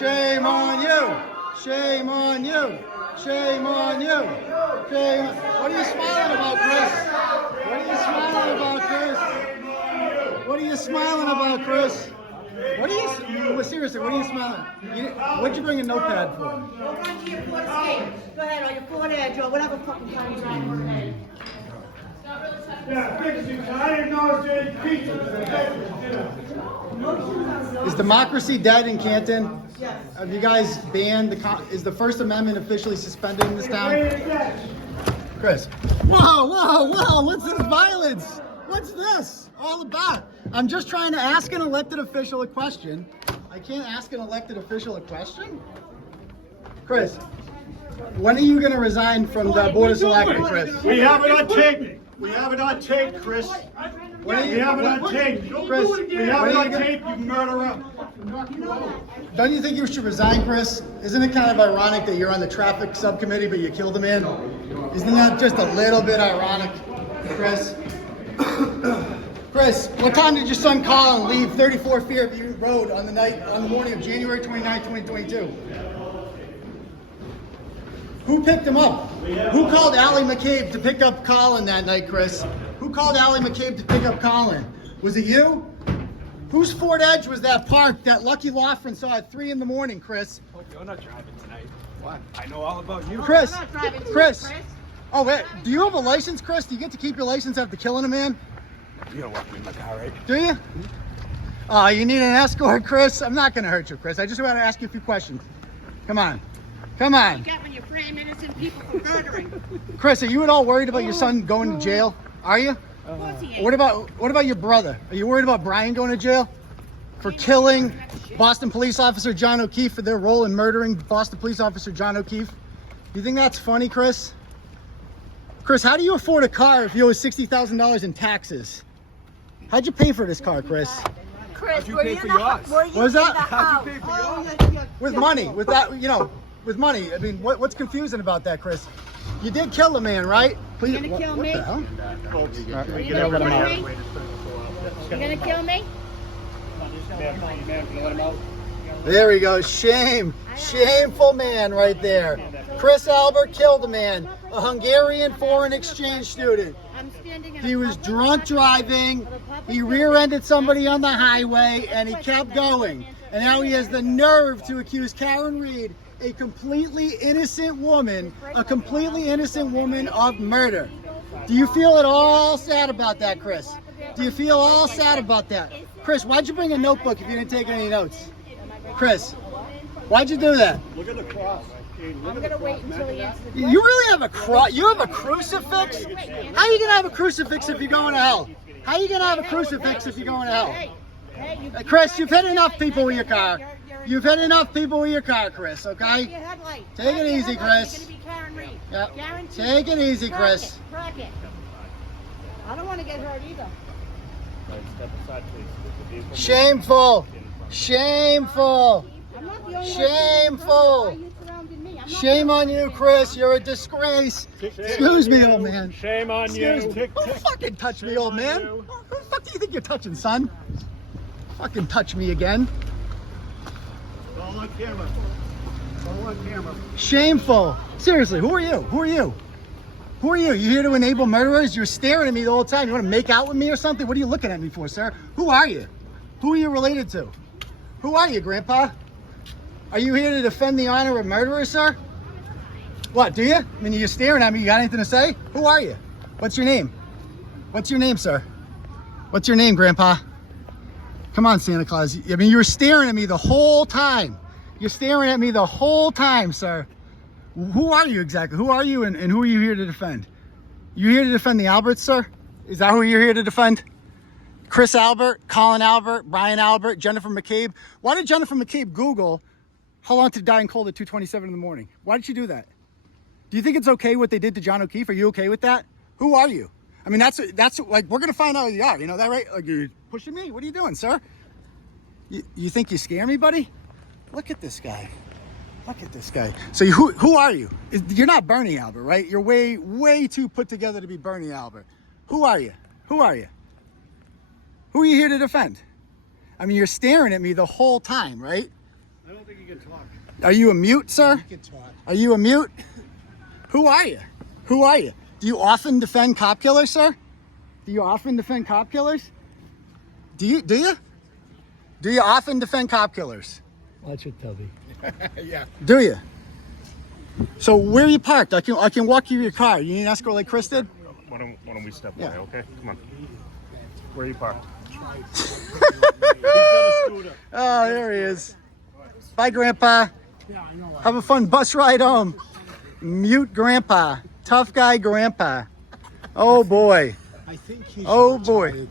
Shame on you. Shame on you. Shame on you. Shame. What are you smiling about, Chris? What are you smiling about, Chris? What are you smiling about, Chris? What are you, well, seriously, what are you smiling? What'd you bring a notepad for? Go run to your fourth state. Go ahead, or your fourth edge, or whatever fucking time you're on. Yeah, pictures. I didn't know there's pizza. Is democracy dead in Canton? Yes. Have you guys banned is the First Amendment officially suspended in this town? Chris. Whoa, what's this violence? What's this all about? I'm just trying to ask an elected official a question. I can't ask an elected official a question? Chris, when are you going to resign from the Board of Selectmen, Chris? We have it on tape. We have it on tape, Chris. We have it on tape. Chris, We have it on tape, you murderer. Don't you think you should resign, Chris? Isn't it kind of ironic that you're on the traffic subcommittee, but you killed a man? Isn't that just a little bit ironic, Chris? Chris, what time did your son call and leave 34 Fairview Road on the morning of January 29, 2022? Who picked him up? Who called Ally McCabe to pick up Colin that night, Chris? Who called Ally McCabe to pick up Colin? Was it you? Whose Ford Edge was that parked that Lucky Laughlin saw at 3 in the morning, Chris? Oh, you're not driving tonight. What? I know all about you. Chris, I'm not driving tonight, Chris. Chris. Oh, wait, do you have a license, Chris? Do you get to keep your license after killing a man? You don't want me in my car, right? Do you? Oh, you need an escort, Chris? I'm not going to hurt you, Chris. I just want to ask you a few questions. Come on. Come on. You get when you frame innocent people for murdering. Chris, are you at all worried about your son going to jail? Are you? Of course he ain't. What about your brother? Are you worried about Brian going to jail for killing Boston police officer John O'Keefe for their role in murdering Boston police officer John O'Keefe? You think that's funny, Chris? Chris, how do you afford a car if you owe $60,000 in taxes? How'd you pay for this car, Chris? Chris, How'd you were pay you for in the yours? were you What was in that? the How'd you house? pay for Oh, yours? you're With money, with that, with money. I mean, what's confusing about that, Chris? You did kill a man, right? Please, You gonna kill what me? the hell? Folks, You gonna kill me? You gonna kill me? There we go. Shame. Shameful man right there. Chris Albert killed a man, a Hungarian foreign exchange student. I'm standing in He a was public drunk driving. He rear-ended somebody on the highway, and he kept going. And now he has the nerve to accuse Karen Reed, a completely innocent woman, of murder. Do you feel at all sad about that, Chris? Do you feel all sad about that? Chris, why'd you bring a notebook if you didn't take any notes? Chris, why'd you do that? look at the cross. I'm gonna wait until he answers the You really have a cross? You have a crucifix? How are you gonna have a crucifix if you're going to hell? How are you gonna have a crucifix if you're going to hell? Hey, Chris, you've hit enough people with your car. You've hit enough people with your car, Chris, okay? Your headlight. Take it easy, Chris. You're gonna be Karen Reed. Yep. Guaranteed. Take it easy, Chris. Crack it. I don't want to get hurt either. Shameful. Shameful. I'm not the only Shameful. Why are you surrounding me? I'm not Shame the on only you, one. Chris. You're a disgrace. Excuse me, old man. Shame on Excuse you. me. Don't fucking touch me, old man. Who the fuck do you think you're touching, son? Fucking touch me again. All on camera. All on camera. Shameful. Seriously, who are you? Who are you? Who are you? You here to enable murderers? You're staring at me the whole time. You want to make out with me or something? What are you looking at me for, sir? Who are you? Who are you related to? Who are you, Grandpa? Are you here to defend the honor of murderers, sir? What, do you? I mean, you're staring at me. You got anything to say? Who are you? What's your name? What's your name, sir? What's your name, Grandpa? Come on, Santa Claus. I mean, you were staring at me the whole time. You're staring at me the whole time, sir. Who are you exactly? Who are you and who are you here to defend? You here to defend the Alberts, sir? Is that who you're here to defend? Chris Albert, Colin Albert, Brian Albert, Jennifer McCabe. Why did Jennifer McCabe Google how long to die in cold at 2:27 in the morning? Why did she do that? Do you think it's okay what they did to John O'Keefe? Are you okay with that? Who are you? I mean, that's like, we're gonna find out who you are. You know that, right? Like, you're pushing me. What are you doing, sir? You think you scare me, buddy? Look at this guy. Look at this guy. So who are you? You're not Bernie Albert, right? You're way too put together to be Bernie Albert. Who are you? Who are you? Who are you here to defend? I mean, you're staring at me the whole time, right? I don't think you can talk. Are you a mute, sir? You can talk. Are you a mute? Who are you? Who are you? Do you often defend cop killers, sir? Do you often defend cop killers? Do you? Do you often defend cop killers? Watch it, Tubby. Yeah. Do you? So where are you parked? I can walk you to your car. You need an escort like Chris did? Why don't we step Yeah. away, okay? Come on. Where are you parked? He's got a scooter. Oh, there he is. Bye, Grandpa. Have a fun bus ride home. Mute Grandpa. Tough guy Grandpa. Oh, boy. I think he's Oh, a boy. retired